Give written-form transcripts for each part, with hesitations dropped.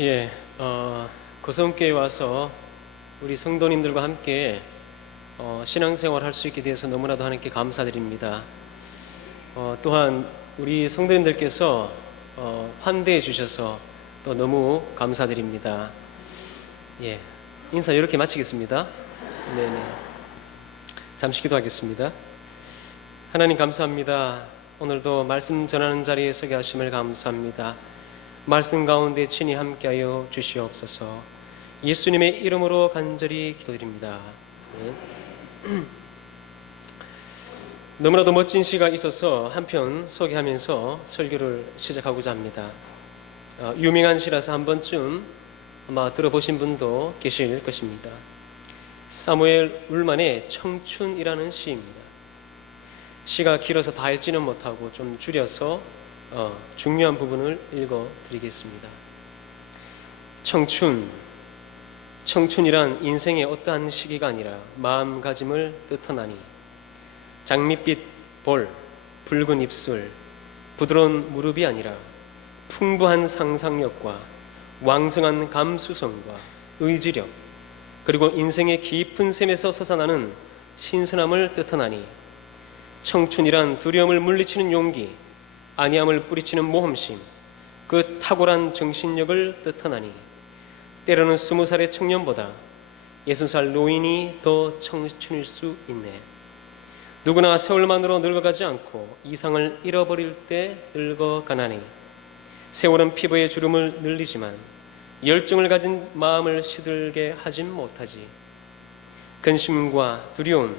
예, 고성교회 와서 우리 성도님들과 함께 신앙생활 할 수 있게 돼서 너무나도 하나님께 감사드립니다. 또한 우리 성도님들께서 환대해 주셔서 또 너무 감사드립니다. 예, 인사 이렇게 마치겠습니다. 네네. 잠시 기도하겠습니다. 하나님 감사합니다. 오늘도 말씀 전하는 자리에 서게 하심을 감사합니다. 말씀 가운데 친히 함께하여 주시옵소서. 예수님의 이름으로 간절히 기도드립니다. 네. 너무나도 멋진 시가 있어서 한편 소개하면서 설교를 시작하고자 합니다. 유명한 시라서 한 번쯤 아마 들어보신 분도 계실 것입니다. 사무엘 울만의 청춘이라는 시입니다. 시가 길어서 다 읽지는 못하고 좀 줄여서 중요한 부분을 읽어드리겠습니다. 청춘이란 인생의 어떠한 시기가 아니라 마음가짐을 뜻하나니 장밋빛 볼, 붉은 입술, 부드러운 무릎이 아니라 풍부한 상상력과 왕성한 감수성과 의지력, 그리고 인생의 깊은 샘에서 솟아나는 신선함을 뜻하나니 청춘이란 두려움을 물리치는 용기, 안이함을 뿌리치는 모험심, 그 탁월한 정신력을 뜻하나니 때로는 20살의 청년보다 60살 노인이 더 청춘일 수 있네. 누구나 세월만으로 늙어가지 않고 이상을 잃어버릴 때 늙어가나니 세월은 피부의 주름을 늘리지만 열정을 가진 마음을 시들게 하진 못하지. 근심과 두려움,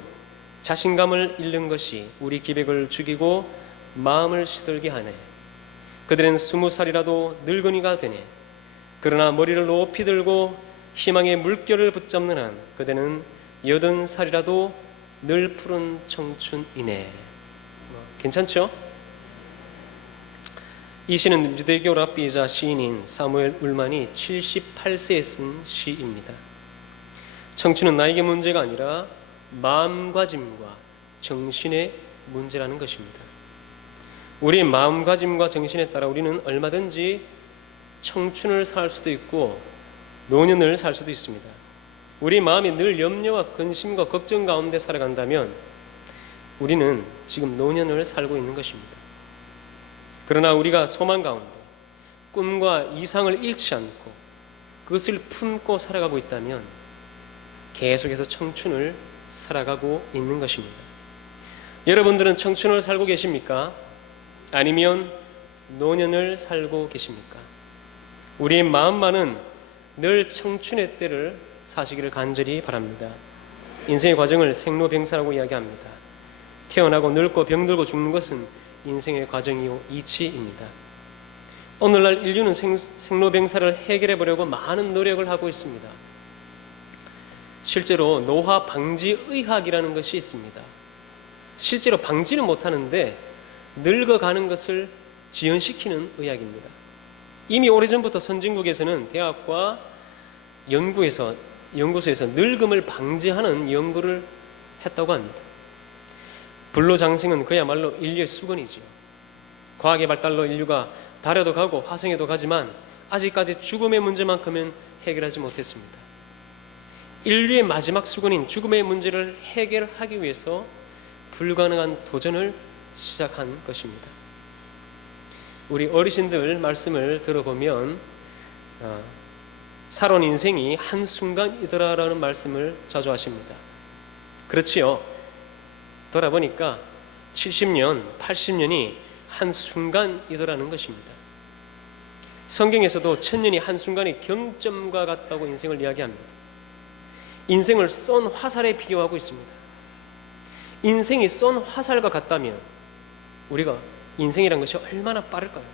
자신감을 잃는 것이 우리 기백을 죽이고 마음을 시들게 하네. 그들은 20살이라도 늙은이가 되네. 그러나 머리를 높이 들고 희망의 물결을 붙잡는 한 그대는 80살이라도 늘 푸른 청춘이네. 괜찮죠? 이 시는 유대교 랍비이자 시인인 사무엘 울만이 78세에 쓴 시입니다. 청춘은 나에게 문제가 아니라 마음가짐과 정신의 문제라는 것입니다. 우리의 마음가짐과 정신에 따라 우리는 얼마든지 청춘을 살 수도 있고 노년을 살 수도 있습니다. 우리 마음이 늘 염려와 근심과 걱정 가운데 살아간다면 우리는 지금 노년을 살고 있는 것입니다. 그러나 우리가 소망 가운데 꿈과 이상을 잃지 않고 그것을 품고 살아가고 있다면 계속해서 청춘을 살아가고 있는 것입니다. 여러분들은 청춘을 살고 계십니까? 아니면 노년을 살고 계십니까? 우리의 마음만은 늘 청춘의 때를 사시기를 간절히 바랍니다. 인생의 과정을 생로병사라고 이야기합니다. 태어나고 늙고 병들고 죽는 것은 인생의 과정이요 이치입니다. 오늘날 인류는 생로병사를 해결해 보려고 많은 노력을 하고 있습니다. 실제로 노화 방지 의학이라는 것이 있습니다. 실제로 방지는 못하는데 늙어가는 것을 지연시키는 의학입니다. 이미 오래전부터 선진국에서는 대학과 연구소에서 늙음을 방지하는 연구를 했다고 합니다. 불로장생은 그야말로 인류의 수건이지요. 과학의 발달로 인류가 달에도 가고 화성에도 가지만 아직까지 죽음의 문제만큼은 해결하지 못했습니다. 인류의 마지막 수건인 죽음의 문제를 해결하기 위해서 불가능한 도전을 시작한 것입니다. 우리 어르신들 말씀을 들어보면 살아온 인생이 한순간이더라라는 말씀을 자주 하십니다. 그렇지요. 돌아보니까 70년, 80년이 한순간이더라는 것입니다. 성경에서도 1000년이 한순간의 경점과 같다고 인생을 이야기합니다. 인생을 쏜 화살에 비교하고 있습니다. 인생이 쏜 화살과 같다면 우리가 인생이란 것이 얼마나 빠를까요?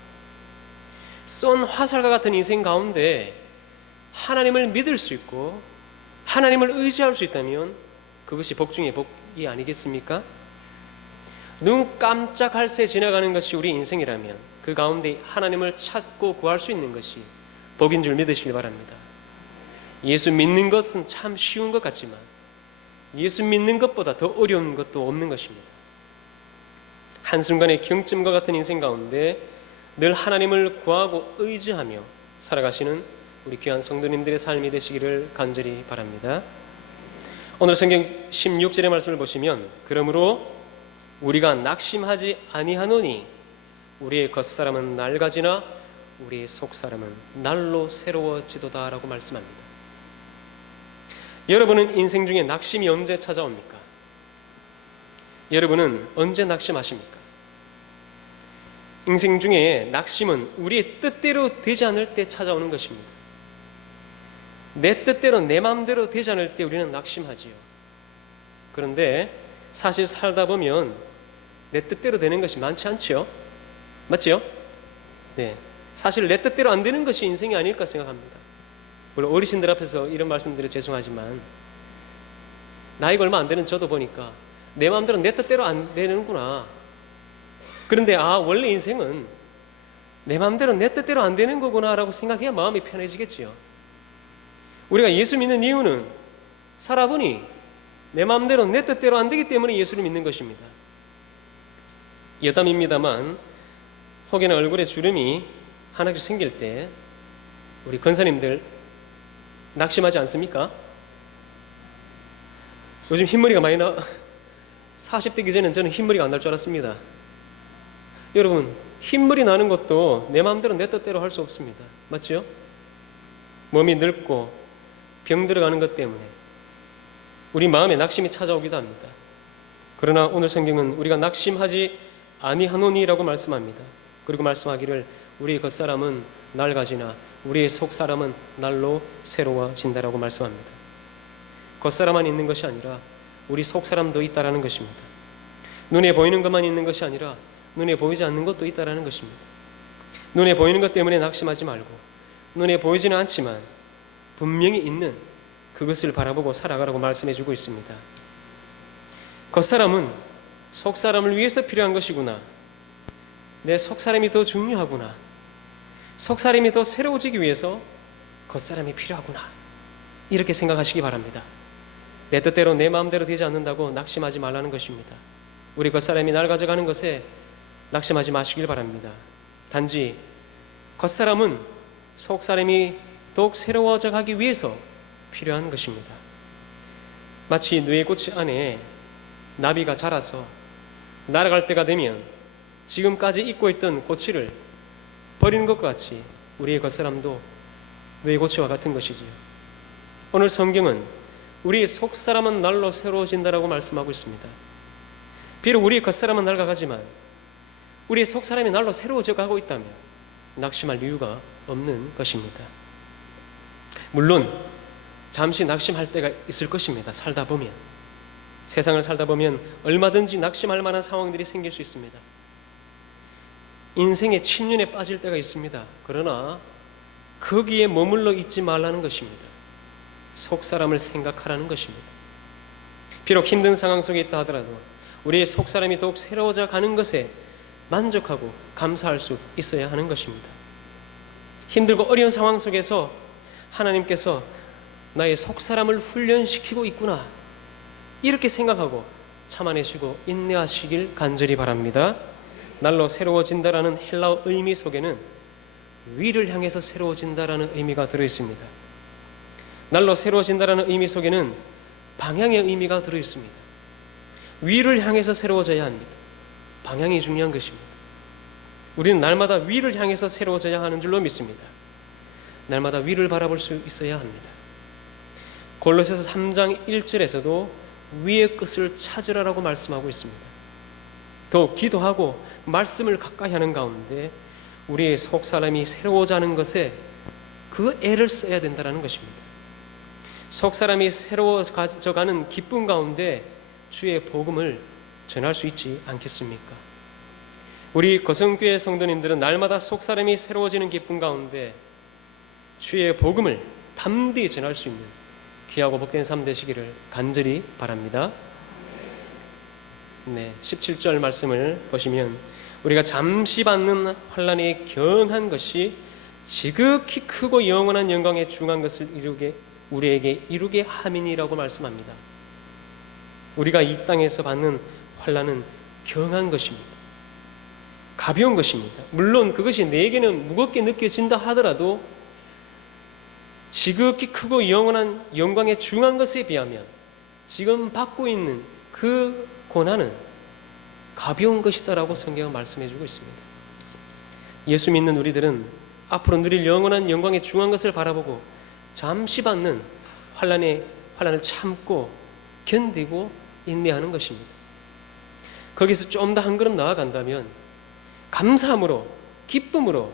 쏜 화살과 같은 인생 가운데 하나님을 믿을 수 있고 하나님을 의지할 수 있다면 그것이 복 중에 복이 아니겠습니까? 눈 깜짝할 새 지나가는 것이 우리 인생이라면 그 가운데 하나님을 찾고 구할 수 있는 것이 복인 줄 믿으시길 바랍니다. 예수 믿는 것은 참 쉬운 것 같지만 예수 믿는 것보다 더 어려운 것도 없는 것입니다. 한순간의 경점과 같은 인생 가운데 늘 하나님을 구하고 의지하며 살아가시는 우리 귀한 성도님들의 삶이 되시기를 간절히 바랍니다. 오늘 성경 16절의 말씀을 보시면 그러므로 우리가 낙심하지 아니하노니 우리의 겉사람은 낡아지나 우리의 속사람은 날로 새로워지도다 라고 말씀합니다. 여러분은 인생 중에 낙심이 언제 찾아옵니까? 여러분은 언제 낙심하십니까? 인생 중에 낙심은 우리의 뜻대로 되지 않을 때 찾아오는 것입니다. 내 뜻대로 내 마음대로 되지 않을 때 우리는 낙심하지요. 그런데 사실 살다 보면 내 뜻대로 되는 것이 많지 않지요? 맞지요? 네. 사실 내 뜻대로 안 되는 것이 인생이 아닐까 생각합니다. 물론 어르신들 앞에서 이런 말씀드려 죄송하지만 나이가 얼마 안 되는 저도 보니까 내 마음대로 내 뜻대로 안 되는구나. 그런데 원래 인생은 내 마음대로 내 뜻대로 안 되는 거구나 라고 생각해야 마음이 편해지겠지요. 우리가 예수 믿는 이유는 살아보니 내 마음대로 내 뜻대로 안 되기 때문에 예수를 믿는 것입니다. 여담입니다만 혹여나 얼굴에 주름이 하나씩 생길 때 우리 권사님들 낙심하지 않습니까? 요즘 흰머리가 많이 40대기 전에는 저는 흰머리가 안 날 줄 알았습니다. 여러분, 흰머리 나는 것도 내 마음대로 내 뜻대로 할 수 없습니다. 맞죠? 몸이 늙고 병 들어가는 것 때문에 우리 마음에 낙심이 찾아오기도 합니다. 그러나 오늘 성경은 우리가 낙심하지 아니하노니라고 말씀합니다. 그리고 말씀하기를 우리의 겉사람은 낡아지나 우리의 속사람은 날로 새로워진다라고 말씀합니다. 겉사람만 있는 것이 아니라 우리 속사람도 있다라는 것입니다. 눈에 보이는 것만 있는 것이 아니라 눈에 보이지 않는 것도 있다라는 것입니다. 눈에 보이는 것 때문에 낙심하지 말고 눈에 보이지는 않지만 분명히 있는 그것을 바라보고 살아가라고 말씀해주고 있습니다. 겉사람은 속사람을 위해서 필요한 것이구나. 내 속사람이 더 중요하구나. 속사람이 더 새로워지기 위해서 겉사람이 필요하구나. 이렇게 생각하시기 바랍니다. 내 뜻대로 내 마음대로 되지 않는다고 낙심하지 말라는 것입니다. 우리 겉사람이 낡아져가는 것에 낙심하지 마시길 바랍니다. 단지 겉사람은 속사람이 더욱 새로워져 가기 위해서 필요한 것입니다. 마치 누에고치 안에 나비가 자라서 날아갈 때가 되면 지금까지 잊고 있던 고치를 버리는 것과 같이 우리의 겉사람도 누에고치와 같은 것이지요. 오늘 성경은 우리의 속사람은 날로 새로워진다라고 말씀하고 있습니다. 비록 우리의 겉사람은 낡아가지만 우리의 속사람이 날로 새로워져 가고 있다면 낙심할 이유가 없는 것입니다. 물론 잠시 낙심할 때가 있을 것입니다. 살다 보면 세상을 살다 보면 얼마든지 낙심할 만한 상황들이 생길 수 있습니다. 인생의 침륜에 빠질 때가 있습니다. 그러나 거기에 머물러 있지 말라는 것입니다. 속사람을 생각하라는 것입니다. 비록 힘든 상황 속에 있다 하더라도 우리의 속사람이 더욱 새로워져 가는 것에 만족하고 감사할 수 있어야 하는 것입니다. 힘들고 어려운 상황 속에서 하나님께서 나의 속사람을 훈련시키고 있구나, 이렇게 생각하고 참아내시고 인내하시길 간절히 바랍니다. 날로 새로워진다라는 헬라어 의미 속에는 위를 향해서 새로워진다라는 의미가 들어있습니다. 날로 새로워진다라는 의미 속에는 방향의 의미가 들어있습니다. 위를 향해서 새로워져야 합니다. 방향이 중요한 것입니다. 우리는 날마다 위를 향해서 새로워져야 하는 줄로 믿습니다. 날마다 위를 바라볼 수 있어야 합니다. 골로새서 3장 1절에서도 위의 끝을 찾으라라고 말씀하고 있습니다. 더 기도하고 말씀을 가까이 하는 가운데 우리의 속사람이 새로워지는 것에 그 애를 써야 된다는 것입니다. 속사람이 새로워져가는 기쁨 가운데 주의 복음을 전할 수 있지 않겠습니까? 우리 거성교회 성도님들은 날마다 속사람이 새로워지는 기쁨 가운데 주의 복음을 담대히 전할 수 있는 귀하고 복된 삶 되시기를 간절히 바랍니다. 17절 말씀을 보시면 우리가 잠시 받는 환난에 경한 것이 지극히 크고 영원한 영광에 중한 것을 우리에게 이루게 함이니라고 말씀합니다. 우리가 이 땅에서 받는 환난은 경한 것입니다. 가벼운 것입니다. 물론 그것이 내게는 무겁게 느껴진다 하더라도 지극히 크고 영원한 영광에 중한 것에 비하면 지금 받고 있는 그 고난은 가벼운 것이다라고 성경은 말씀해 주고 있습니다. 예수 믿는 우리들은 앞으로 누릴 영원한 영광에 중한 것을 바라보고 잠시 받는 환난을 참고 견디고 인내하는 것입니다. 거기서 좀 더 한 걸음 나아간다면 감사함으로 기쁨으로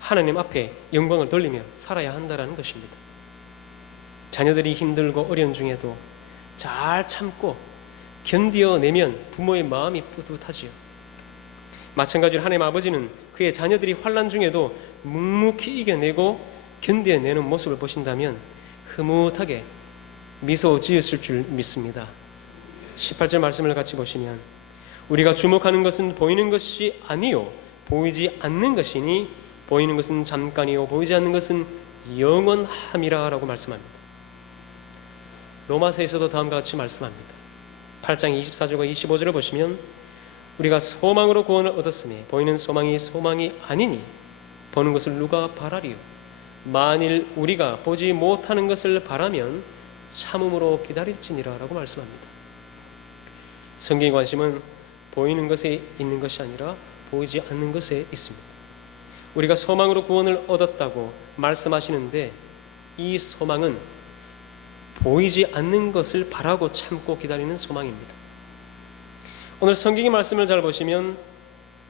하나님 앞에 영광을 돌리며 살아야 한다는 것입니다. 자녀들이 힘들고 어려운 중에도 잘 참고 견디어내면 부모의 마음이 뿌듯하지요. 마찬가지로 하나님 아버지는 그의 자녀들이 환난 중에도 묵묵히 이겨내고 견뎌내는 모습을 보신다면 흐뭇하게 미소 지으실 줄 믿습니다. 18절 말씀을 같이 보시면 우리가 주목하는 것은 보이는 것이 아니요 보이지 않는 것이니 보이는 것은 잠깐이요 보이지 않는 것은 영원함이라 라고 말씀합니다. 로마서에서도 다음과 같이 말씀합니다. 8장 24절과 25절을 보시면 우리가 소망으로 구원을 얻었으니 보이는 소망이 소망이 아니니 보는 것을 누가 바라리요 만일 우리가 보지 못하는 것을 바라면 참음으로 기다릴지니라 라고 말씀합니다. 성경의 관심은 보이는 것에 있는 것이 아니라 보이지 않는 것에 있습니다. 우리가 소망으로 구원을 얻었다고 말씀하시는데 이 소망은 보이지 않는 것을 바라고 참고 기다리는 소망입니다. 오늘 성경의 말씀을 잘 보시면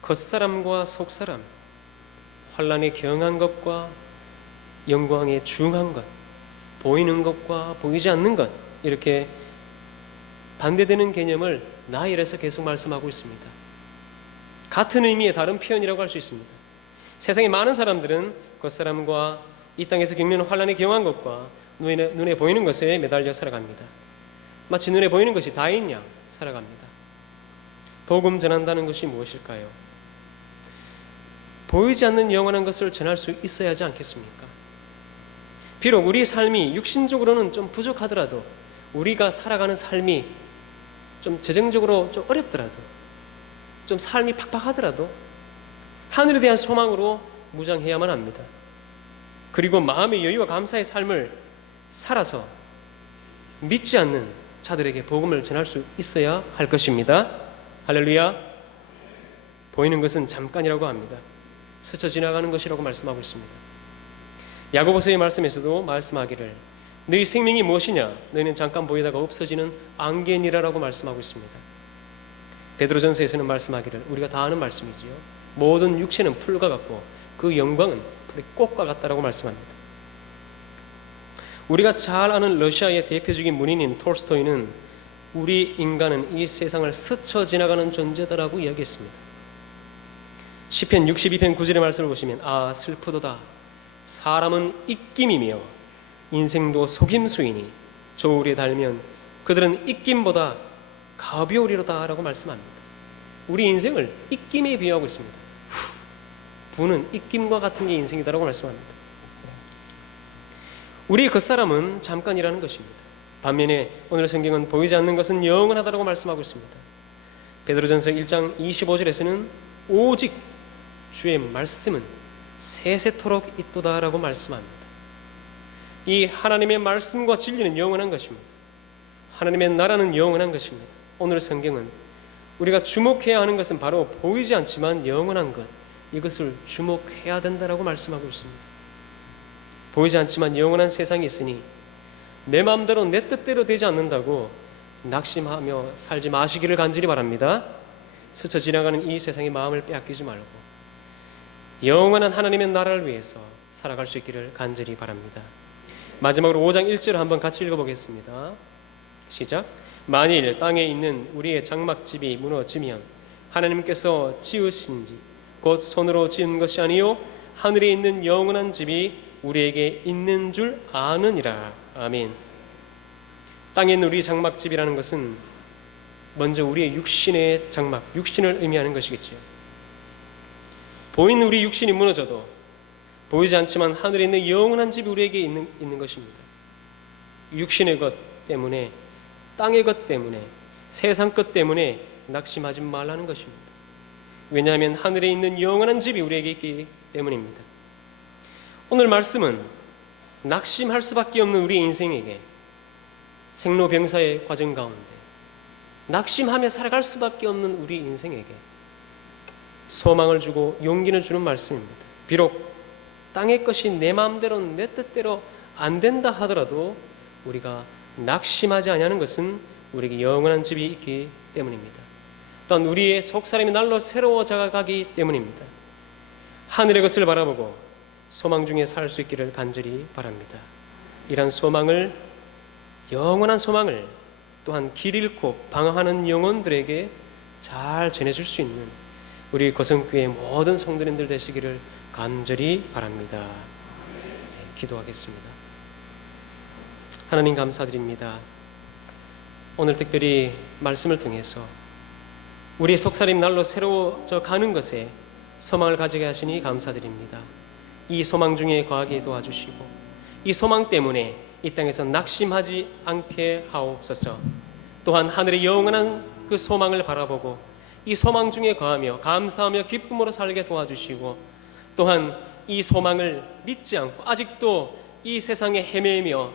겉사람과 속사람, 환난에 경한 것과 영광에 중한 것, 보이는 것과 보이지 않는 것, 이렇게 반대되는 개념을 나열해서 계속 말씀하고 있습니다. 같은 의미의 다른 표현이라고 할 수 있습니다. 세상의 많은 사람들은 겉사람과 이 땅에서 겪는 환난에 경한 것과 눈에 보이는 것에 매달려 살아갑니다. 마치 눈에 보이는 것이 다인 양 살아갑니다. 복음 전한다는 것이 무엇일까요? 보이지 않는 영원한 것을 전할 수 있어야 하지 않겠습니까? 비록 우리 삶이 육신적으로는 좀 부족하더라도 우리가 살아가는 삶이 좀 재정적으로 좀 어렵더라도 좀 삶이 팍팍하더라도 하늘에 대한 소망으로 무장해야만 합니다. 그리고 마음의 여유와 감사의 삶을 살아서 믿지 않는 자들에게 복음을 전할 수 있어야 할 것입니다. 할렐루야. 보이는 것은 잠깐이라고 합니다. 스쳐 지나가는 것이라고 말씀하고 있습니다. 야고보서의 말씀에서도 말씀하기를 너희 생명이 무엇이냐 너희는 잠깐 보이다가 없어지는 안개니라라고 말씀하고 있습니다. 베드로전서에서는 말씀하기를 우리가 다 아는 말씀이지요. 모든 육체는 풀과 같고 그 영광은 풀의 꽃과 같다라고 말씀합니다. 우리가 잘 아는 러시아의 대표적인 문인인 톨스토이는 우리 인간은 이 세상을 스쳐 지나가는 존재다라고 이야기했습니다. 시편 62편 9절의 말씀을 보시면 아 슬프도다 사람은 입김이며 인생도 속임수이니 저울에 달면 그들은 입김보다 가벼우리로다 라고 말씀합니다. 우리 인생을 입김에 비유하고 있습니다. 부는 입김과 같은 게 인생이다라고 말씀합니다. 우리 겉사람은 잠깐이라는 것입니다. 반면에 오늘 성경은 보이지 않는 것은 영원하다라고 말씀하고 있습니다. 베드로전서 1장 25절에서는 오직 주의 말씀은 세세토록 있도다라고 말씀합니다. 이 하나님의 말씀과 진리는 영원한 것입니다. 하나님의 나라는 영원한 것입니다. 오늘 성경은 우리가 주목해야 하는 것은 바로 보이지 않지만 영원한 것, 이것을 주목해야 된다라고 말씀하고 있습니다. 보이지 않지만 영원한 세상이 있으니 내 마음대로 내 뜻대로 되지 않는다고 낙심하며 살지 마시기를 간절히 바랍니다. 스쳐 지나가는 이 세상의 마음을 빼앗기지 말고 영원한 하나님의 나라를 위해서 살아갈 수 있기를 간절히 바랍니다. 마지막으로 5장 1절 한번 같이 읽어보겠습니다. 시작. 만일 땅에 있는 우리의 장막집이 무너지면 하나님께서 지으신 집 곧 손으로 지은 것이 아니요 하늘에 있는 영원한 집이 우리에게 있는 줄 아느니라. 아멘. 땅에 있는 우리 장막집이라는 것은 먼저 우리의 육신의 장막, 육신을 의미하는 것이겠죠. 보이는 우리 육신이 무너져도 보이지 않지만 하늘에 있는 영원한 집이 우리에게 있는 것입니다. 육신의 것 때문에, 땅의 것 때문에, 세상 것 때문에 낙심하지 말라는 것입니다. 왜냐하면 하늘에 있는 영원한 집이 우리에게 있기 때문입니다. 오늘 말씀은 낙심할 수밖에 없는 우리 인생에게 생로병사의 과정 가운데 낙심하며 살아갈 수밖에 없는 우리 인생에게 소망을 주고 용기를 주는 말씀입니다. 비록 땅의 것이 내 마음대로 내 뜻대로 안 된다 하더라도 우리가 낙심하지 아니하는 것은 우리에게 영원한 집이 있기 때문입니다. 또한 우리의 속사람이 날로 새로워져 가기 때문입니다. 하늘의 것을 바라보고 소망 중에 살 수 있기를 간절히 바랍니다. 이런 소망을, 영원한 소망을 또한 길 잃고 방황하는 영혼들에게 잘 전해줄 수 있는 우리 거성교회 모든 성도님들 되시기를 간절히 바랍니다. 기도하겠습니다. 하나님 감사드립니다. 오늘 특별히 말씀을 통해서 우리의 속살임 날로 새로워져 가는 것에 소망을 가지게 하시니 감사드립니다. 이 소망 중에 거하게 도와주시고 이 소망 때문에 이 땅에서 낙심하지 않게 하옵소서. 또한 하늘의 영원한 그 소망을 바라보고 이 소망 중에 거하며 감사하며 기쁨으로 살게 도와주시고 또한 이 소망을 믿지 않고 아직도 이 세상에 헤매며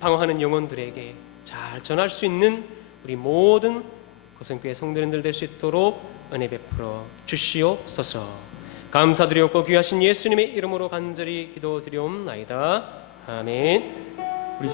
방황하는 영혼들에게 잘 전할 수 있는 우리 모든 거성교회 성도님들 될 수 있도록 은혜 베풀어 주시옵소서. 감사드리옵고 귀하신 예수님의 이름으로 간절히 기도드리옵나이다. 아멘.